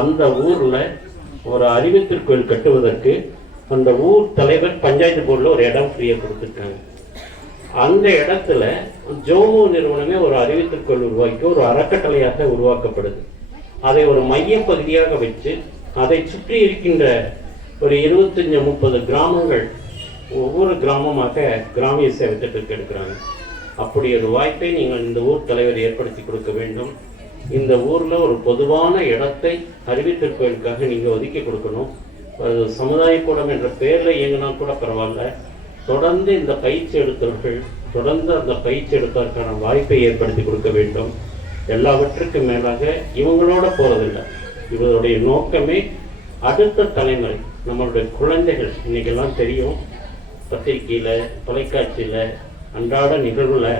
அந்த ஊரில் ஒரு அறிவுத்திருக்கோயில் கட்டுவதற்கு அந்த ஊர் தலைவர் பஞ்சாயத்து போர்டில் ஒரு இடம் ஃப்ரீயாக கொடுத்துருக்காங்க. அந்த இடத்துல ஜோகோ நிறுவனமே ஒரு அறிவுத்திருக்கோயில் உருவாக்கி ஒரு அறக்கட்டளையாக உருவாக்கப்படுது. அதை ஒரு மையப்பகுதியாக வச்சு அதை சுற்றி இருக்கின்ற ஒரு 25-30 கிராமங்கள் ஒவ்வொரு கிராமமாக கிராமிய சேவை திட்டத்துக்கு எடுக்கிறாங்க. அப்படி ஒரு வாய்ப்பை நீங்கள் இந்த ஊர் தலைவர் ஏற்படுத்தி கொடுக்க வேண்டும். இந்த ஊரில் ஒரு பொதுவான இடத்தை அறிவித்திருக்கோயிலுக்காக நீங்கள் ஒதுக்கி கொடுக்கணும். அது சமுதாய கூடம் என்ற பெயரில் இயங்கினா கூட பரவாயில்ல. தொடர்ந்து இந்த பயிற்சி எடுத்தவர்கள் தொடர்ந்து அந்த பயிற்சி எடுப்பதற்கான வாய்ப்பை ஏற்படுத்தி கொடுக்க வேண்டும். எல்லாவற்றுக்கும் மேலாக இவங்களோட போகிறதில்லை, இவருடைய நோக்கமே அடுத்த தலைமுறை, நம்மளுடைய குழந்தைகள். இன்னைக்கெல்லாம் தெரியும், பத்திரிகையில் தொலைக்காட்சியில் அன்றாட நிகழ்வில்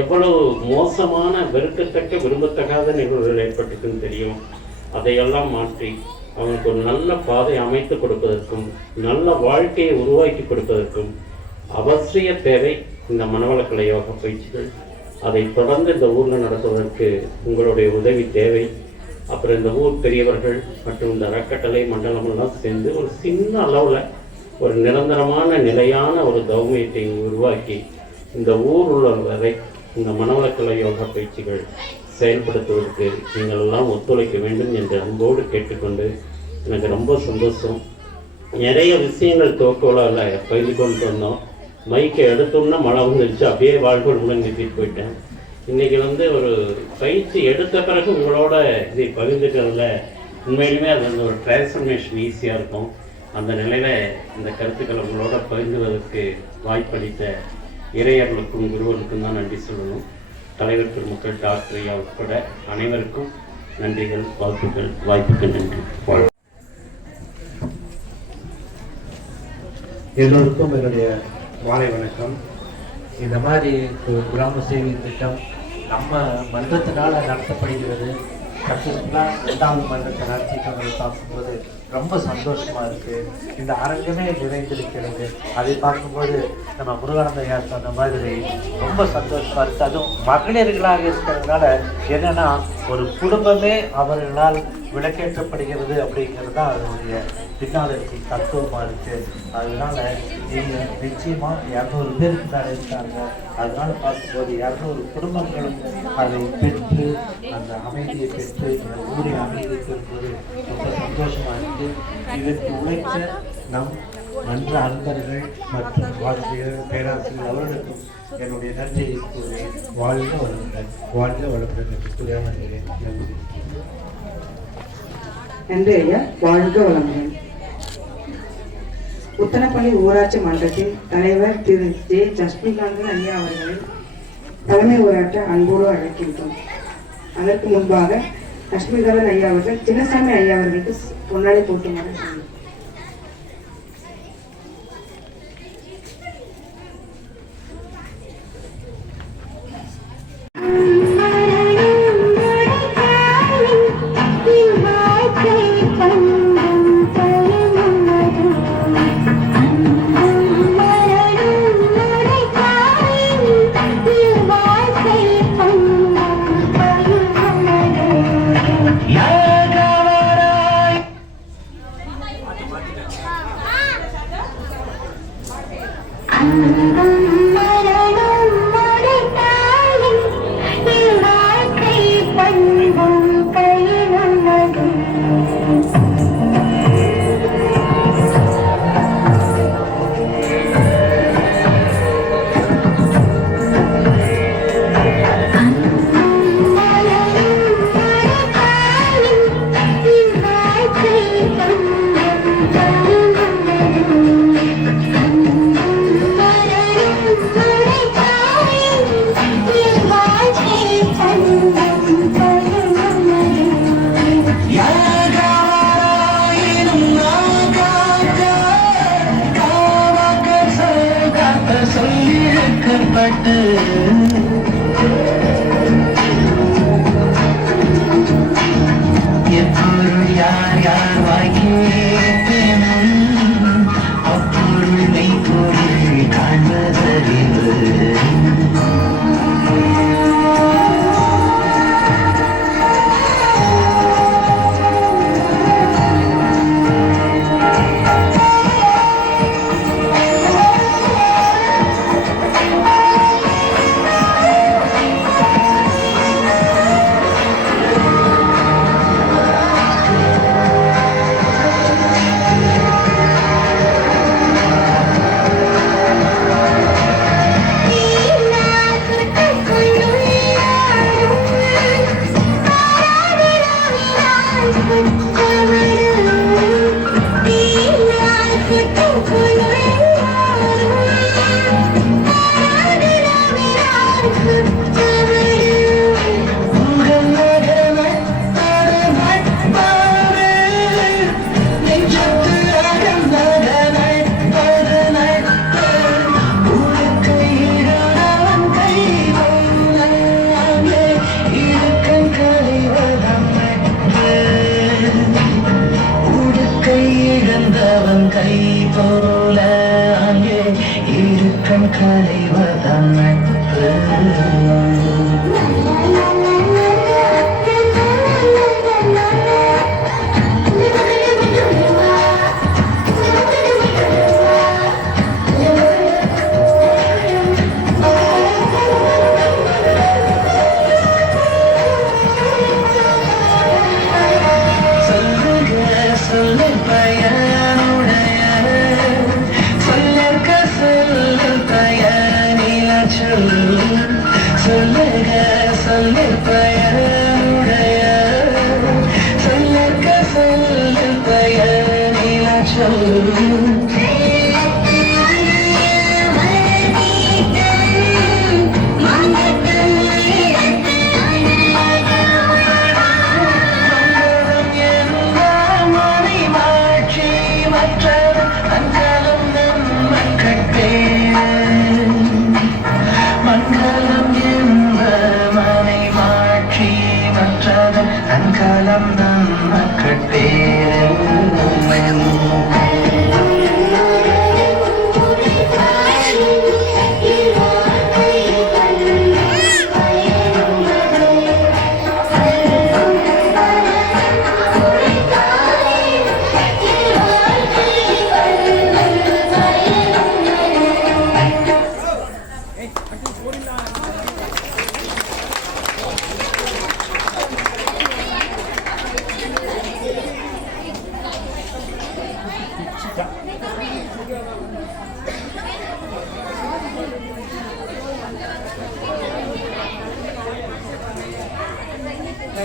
எவ்வளவு மோசமான வெறுக்கத்தக்க விரும்பத்தகாத நிகழ்வுகள் ஏற்பட்டுக்குன்னு தெரியும். அதையெல்லாம் மாற்றி அவனுக்கு ஒரு நல்ல பாதை அமைத்து கொடுப்பதற்கும் நல்ல வாழ்க்கையை உருவாக்கி கொடுப்பதற்கும் அவசிய தேவை இந்த மனவளக்கலை யோகா பயிற்சிகள். அதை தொடர்ந்து இந்த ஊரில் நடத்துவதற்கு உங்களுடைய உதவி தேவை. அப்புறம் இந்த ஊர் பெரியவர்கள் மற்றும் இந்த அறக்கட்டளை மண்டலமெல்லாம் சேர்ந்து ஒரு சின்ன அளவில் ஒரு நிரந்தரமான நிலையான ஒரு தௌமியத்தை உருவாக்கி இந்த ஊர் உள்ள வரை இந்த மனவளக்கலை யோகா பயிற்சிகள் செயல்படுத்துவதற்கு நீங்கள் எல்லாம் ஒத்துழைக்க வேண்டும் என்று அன்போடு கேட்டுக்கொண்டு, எனக்கு ரொம்ப சந்தோஷம். நிறைய விஷயங்கள் துவக்கலால் பயிர்ந்து கொண்டு வந்தோம். மைக்கை எடுத்தோம்னா மழை வந்துருச்சு, அப்படியே வாழ்க்கை உள்ள நிறுத்திட்டு போயிட்டேன். இன்னைக்கு ஒரு பயிற்சி எடுத்த பிறகு உங்களோட இதை பகிர்ந்துக்கிறதுல உண்மையிலுமே அது ஒரு டிரான்ஸ்ஃபர்மேஷன் ஈஸியாக இருக்கும். அந்த நிலையில் இந்த கருத்துக்களை உங்களோட பகிர்ந்துவதற்கு வாய்ப்பளித்த இறையர்களுக்கும் குருவர்களுக்கும் தான் நன்றி சொல்லணும். தலைவர் பெருமக்கள் டாக்டர் ஐயா உட்பட அனைவருக்கும் நன்றிகள், வாழ்த்துக்கள். வாய்ப்புக்கு நன்றி. எல்லோருக்கும் என்னுடைய மாலை வணக்கம். இந்த மாதிரி கிராம சேவை திட்டம் நம்ம மன்றத்தினால் நடத்தப்படுகிறது. சக்ஸஸ்ஃபுல்லாக 2வது மன்றத்தை நடத்திட்டவங்களை பார்க்கும்போது ரொம்ப சந்தோஷமாக இருக்குது. இந்த அரங்கமே நிறைந்திருக்கிறது. அதை பார்க்கும்போது நம்ம முருகானந்தையா சொன்ன மாதிரி ரொம்ப சந்தோஷமாக இருக்குது. அதுவும் மகளிர்களாக இருக்கிறதுனால என்னென்னா ஒரு குடும்பமே அவர்களால் விளக்கேற்றப்படுகிறது அப்படிங்கிறது தான் அதனுடைய பின்னால் இருக்கும் தத்துவமாக இருக்குது. அதனால் நீங்கள் நிச்சயமாக 200 பேருக்கு தான் இருக்காங்க. அதனால் பார்க்கும்போது 200 குடும்பங்களும் அதை பெற்று அந்த அமைதியை பெற்று இந்த ஊரை அமைதியை பெறும்போது ரொம்ப சந்தோஷமாக இருக்குது. இதற்கு உழைத்த நம் மன்ற அன்பர்கள் மற்றும் ஆசிரியர்கள், பேராசிரியர் அவர்களுக்கும் என்னுடைய நன்றியை கூறி வாழ்க வளமுடன், வாழ்க வளமுடன் என்று கூறிய நன்றி. நன்றி ஐயா, வாழ்க வளமுடன். உத்தனப்பள்ளி ஊராட்சி மன்றத்தின் தலைவர் திரு ஜே லட்சுமிகாந்தன் ஐயா அவர்களை தலைமை உரையாற்ற அன்போடு அழைக்கின்றோம். அதற்கு முன்பாக லட்சுமிகாந்தன் ஐயா அவர்கள் சின்னசாமி ஐயா அவர்களுக்கு பொன்னாடை போட்டுமாறு சொன்னார்.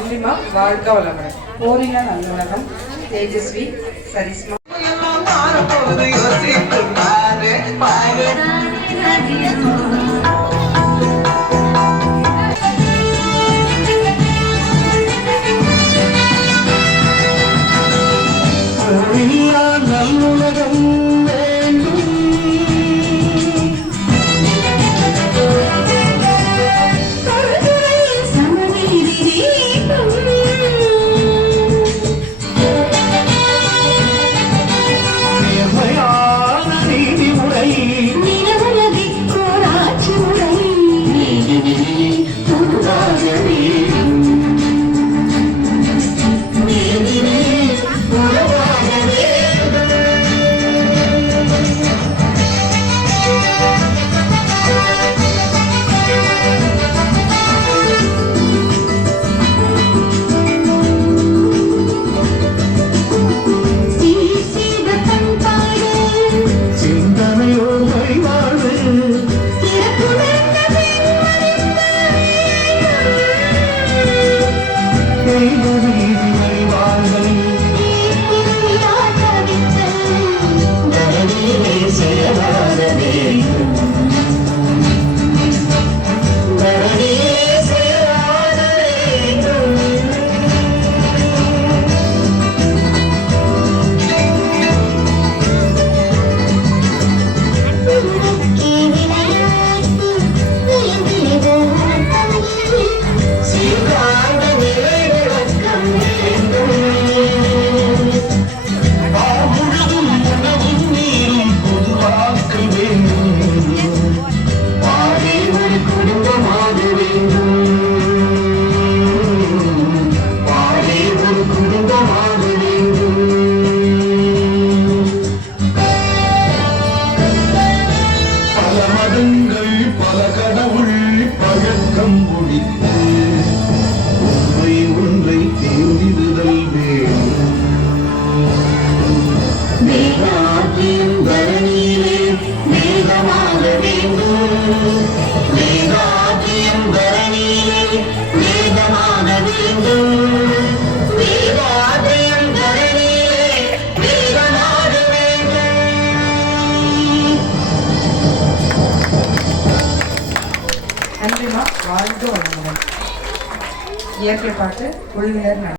நன்றிமா, வாழ்க வளமுடன். ஓரின நல்லுலகம், தேஜஸ்வி, சரிஸ்மா. நல்லுலகம் வேண்டும். நேர்மையான நீதிமுறை நீதியை உருவாக வேண்டும். நீதியை உருவாக வேண்டும். சிந்தனையோடு வாழ்வு தெய்வ நீதிமை வாழ்வை தரணியிலே செயலாக வேண்டும். தரணியிலே செயலாக வேண்டும். சீர்காழ நிலை விளக்கம் வேண்டும். முழுதும் உணவும் நீரும் பொதுவாக்க வேண்டும். பாரே ஒரு குடும்பமாக வேண்டும். பாரே ஒரு குடும்பமாக வேண்டும். பல மதங்கள் பல கடவுள் பழக்கம் ஒழித்து ஒன்றை தேர்ந்திடுதல் வேண்டும். வேதாத்தியம் தரணியிலே வேதமாக வேண்டும். வேதாத்தியம் தரணியிலே வேதமாக வேண்டும். வேதாத்தியம் தரணியிலே வேதமாக வேண்டும். நன்றிமா, வாழ்க வளமுடன். இயற்கை பாட்டு குழுவினர்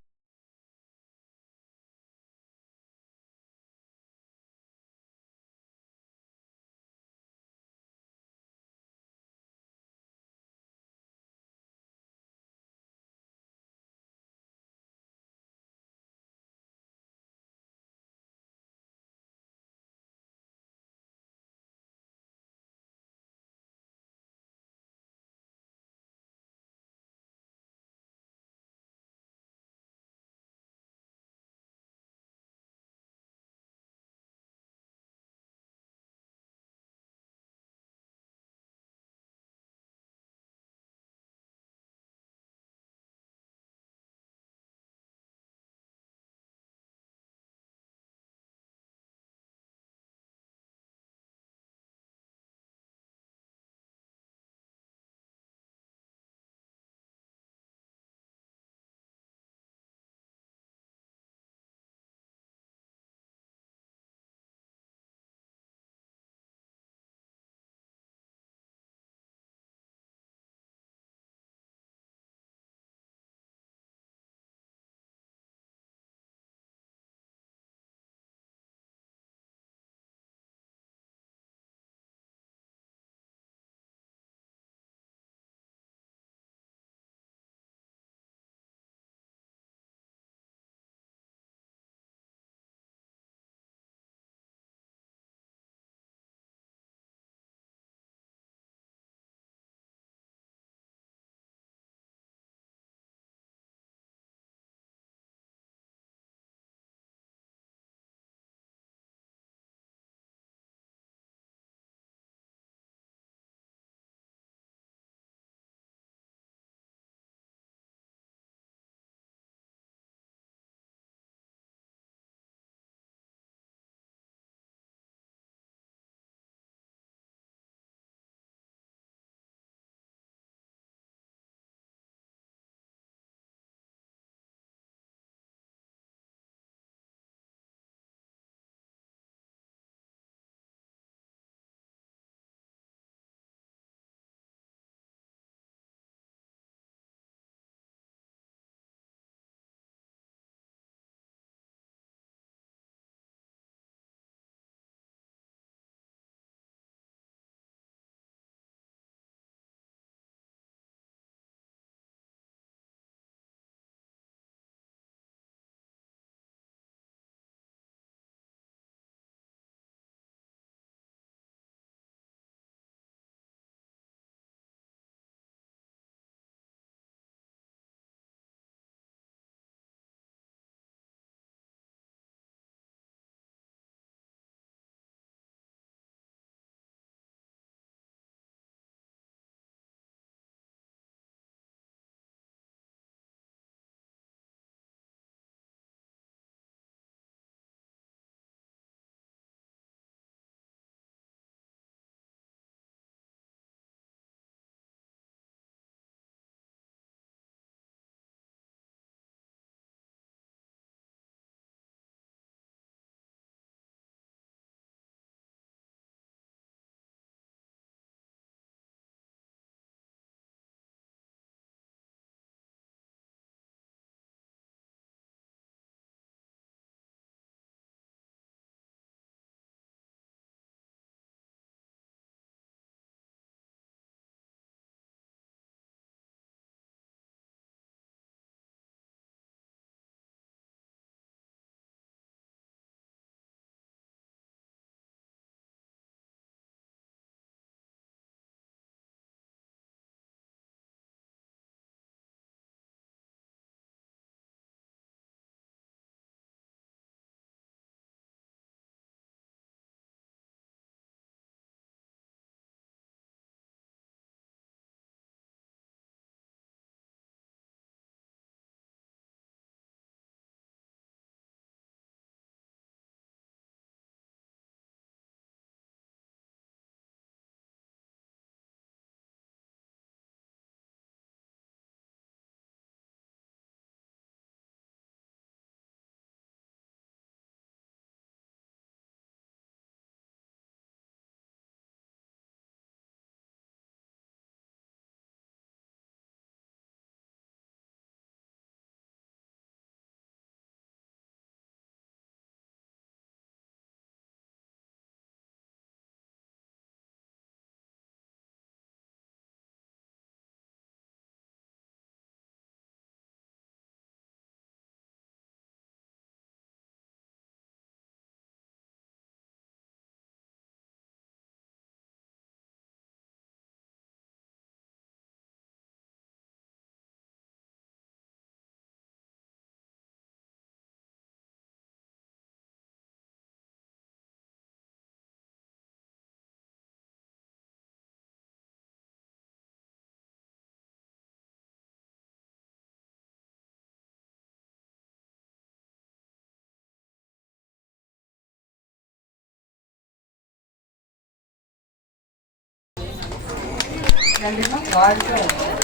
நன்றிமா. வாழ்க வளமுடன்.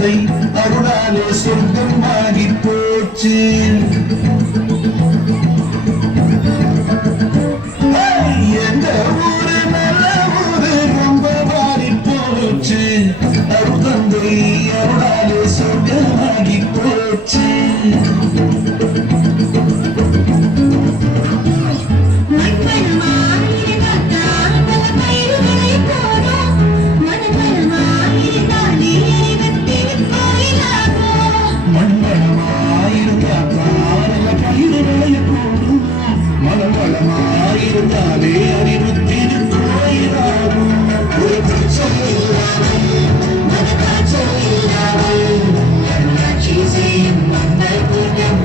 தந்தை அருளாலே சொர்க்கமாகி போச்சு. எந்த ஊரு நல்ல ஊரு ரொம்ப மாறி போச்சு. அருள் தந்தை அருளாலே சொர்க்கமாகி போச்சு. மனவளமாயிருந்தாலே அறிவுத்தின் கோயிலாகும். ஒரு பிரச்சனை இல்லாமல் செய்யும் மன்னர் புண்ணியம்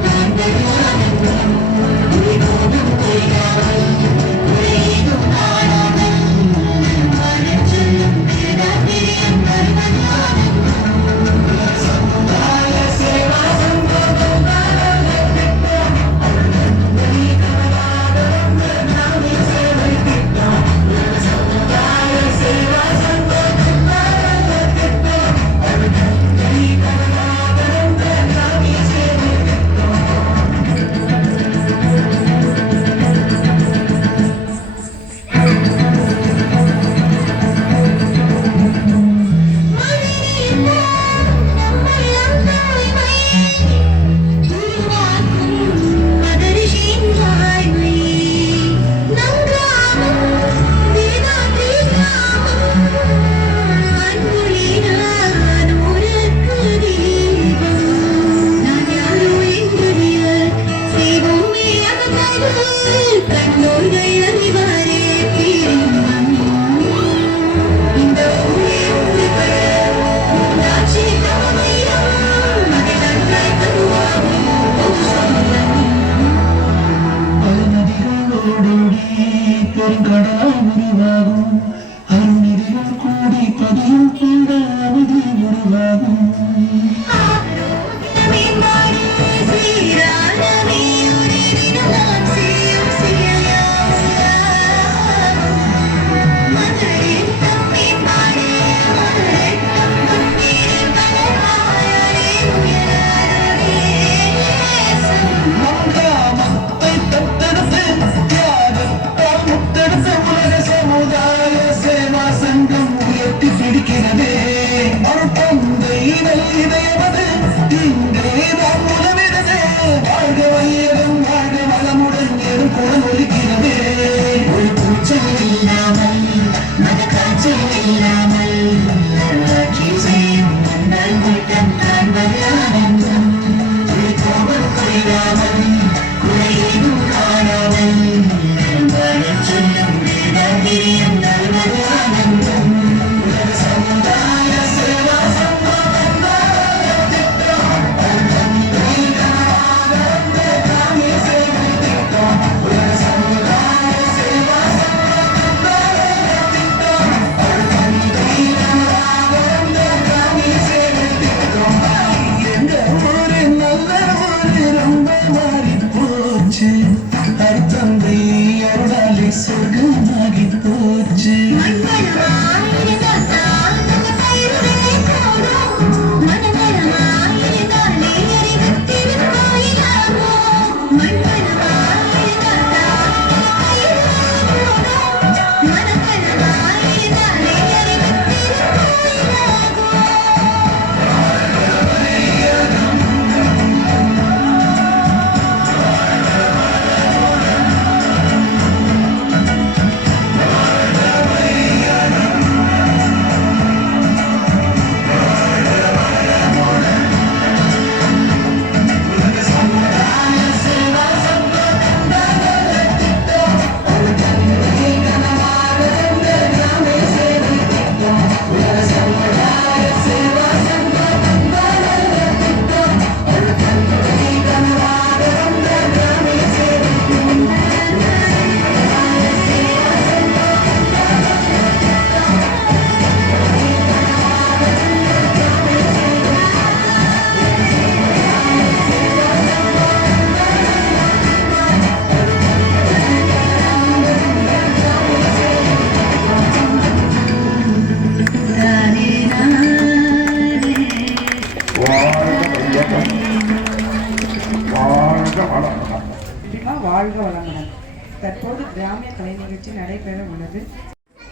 தற்போது கிராமிய கலை நிகழ்ச்சி நடைபெற உள்ளது.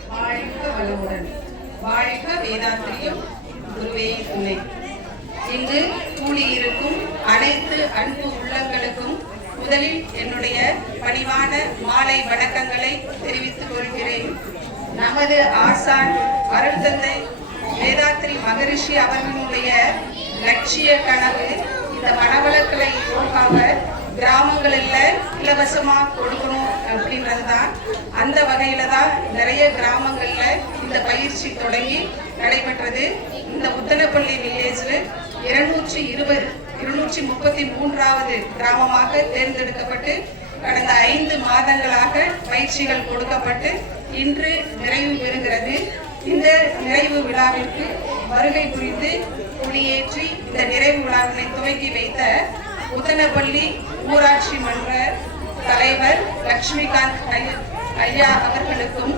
வாழ்க வளமுடன், வாழ்க வேதாத்திரியம், குருவே துணை. இங்கு கூடியிருக்கும் அனைத்து அன்பு உள்ளங்களுக்கும் முதலில் என்னுடைய பணிவான மாலை வணக்கங்களை தெரிவித்துக் கொள்கிறேன். நமது ஆசான் அருள் தந்தை வேதாத்திரி மகரிஷி அவர்களுடைய லட்சிய கனவு இந்த மனவளக்கலை யோகாவை கிராமங்களில் இலவசமா கொடுக்கணும் அப்படின்றது தான். அந்த வகையில தான் நிறைய கிராமங்கள்ல இந்த பயிற்சி தொடங்கி நடைபெற்றது. இந்த உத்தனப்பள்ளி வில்லேஜில் 233வது கிராமமாக தேர்ந்தெடுக்கப்பட்டு கடந்த 5 மாதங்களாக பயிற்சிகள் கொடுக்கப்பட்டு இன்று நிறைவு பெறுகிறது. இந்த நிறைவு விழாவிற்கு வருகை புரிந்து கொடியேற்றி இந்த நிறைவு விழாவினை துவக்கி வைத்த உத்தனப்பள்ளி ஊராட்சி மன்ற தலைவர் லட்சுமிகாந்த் ஐயா அவர்களுக்கும்,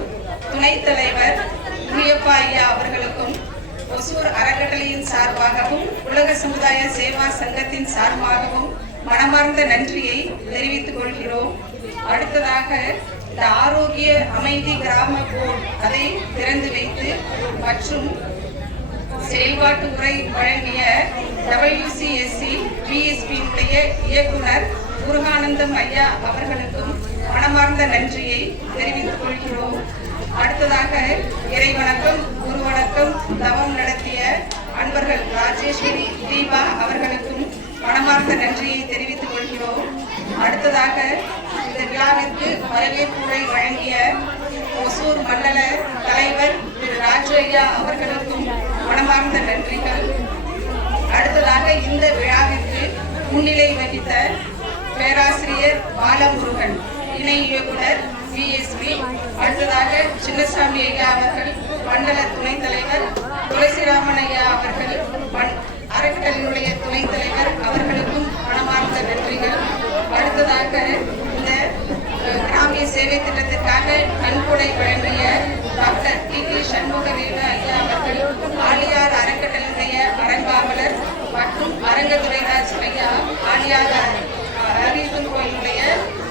துணைத் தலைவர் முனியப்பா ஐயா அவர்களுக்கும், ஒசூர் அறக்கட்டளையின் சார்பாகவும் உலக சமுதாய சேவா சங்கத்தின் சார்பாகவும் மனமார்ந்த நன்றியை தெரிவித்துக் கொள்கிறோம். அடுத்ததாக இந்த ஆரோக்கிய அமைதி கிராம போர்டு அதை திறந்து வைத்து மற்றும் செயல்பாட்டு உரை வழங்கிய WCSC BSP-யுடைய இயக்குனர் முருகானந்தம் ஐயா அவர்களுக்கும் மனமார்ந்த நன்றியை தெரிவித்துக் கொள்கிறோம். அடுத்ததாக இறைவணக்கம், குருவணக்கம், தவம் நடத்திய அன்பர்கள் ராஜேஸ்வரி, தீபா அவர்களுக்கும் மனமார்ந்த நன்றியை தெரிவித்துக் கொள்கிறோம். அடுத்ததாக இந்த விழாவிற்கு வரவேற்புரை வழங்கிய ஒசூர் மண்டல தலைவர் திரு ராஜு ஐயா அவர்களுக்கும் மனமார்ந்த நன்றிகள். அடுத்ததாக இந்த விழாவிற்கு முன்னிலை வகித்த பேராசிரியர் பாலமுருகன், இணை இயக்குனர் BSP, அடுத்ததாக சின்னசாமி ஐயா அவர்கள், மண்டல துணைத் தலைவர் துளசிராமன் ஐயா அவர்கள், அறக்கட்டளையினுடைய துணைத் தலைவர் அவர்களுக்கும் மனமார்ந்த நன்றிகள். அடுத்ததாக இந்த கிராமிய சேவை திட்டத்திற்காக நன்கொடை வழங்கிய டாக்டர் TT சண்முகவேலு ஐயா அவர்கள், ஆலியார் அறக்கட்டளையினுடைய அரங்காவலர் மற்றும் அரங்கதுரைராஜ் ஐயா, ஆலியார் அரியப்பன் கோயிலுடைய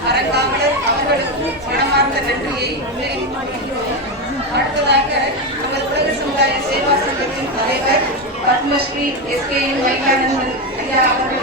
அரங்காவலர் அவர்களுக்கும் மனமார்ந்த நன்றியை தெரிவித்துக் கொள்கிறோம். அடுத்ததாக நமது உலக சமுதாய சேவா சங்கத்தின் தலைவர் பத்மஸ்ரீ SKN வைகானந்தன் ஐயா அவர்கள்